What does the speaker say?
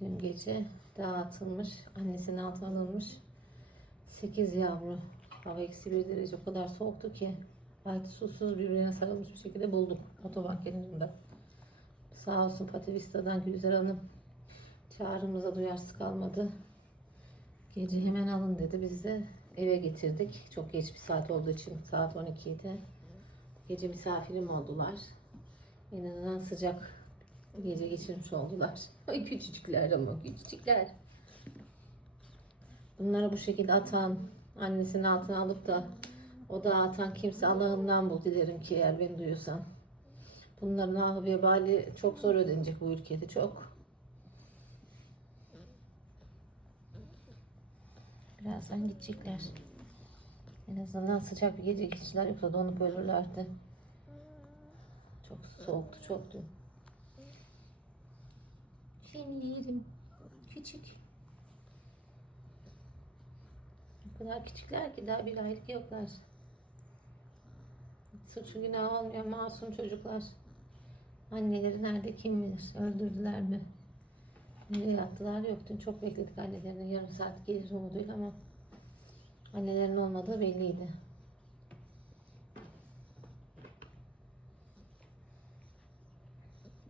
Dün gece dağıtılmış, annesinin altına alınmış 8 yavru. Hava eksi bir derece o kadar soğuktu ki altı susuz birbirine sarılmış bir şekilde bulduk otoban kenarında. Sağ olsun Pativista'dan Gülizar Hanım çağrımıza duyarsız kalmadı. Gece hemen alın dedi. Biz de eve getirdik. Çok geç bir saat olduğu için saat 12 idi. Gece misafirim oldular. En azından sıcak gece geçirmiş oldular. Ay küçücükler ama küçücükler. Bunları bu şekilde atan, annesinin altına alıp da o da atan kimse Allah'ından bul dilerim ki eğer beni duyuyorsan. Bunların ah vebali çok zor ödenecek bu ülkede çok. Birazdan gidecekler. En azından sıcak bir gece geçirdiler yoksa donup ölürlerdi. Çok soğuktu çoktu. Seni. Küçük. O kadar küçükler ki daha bir aylık yoklar. Suçu günah olmayan masum çocuklar. Anneleri nerede kim bilir? Öldürdüler mi? Nereye attılar yok. Dün çok bekledik annelerinin yarım saat gelir umuduyla ama annelerin olmadığı belliydi.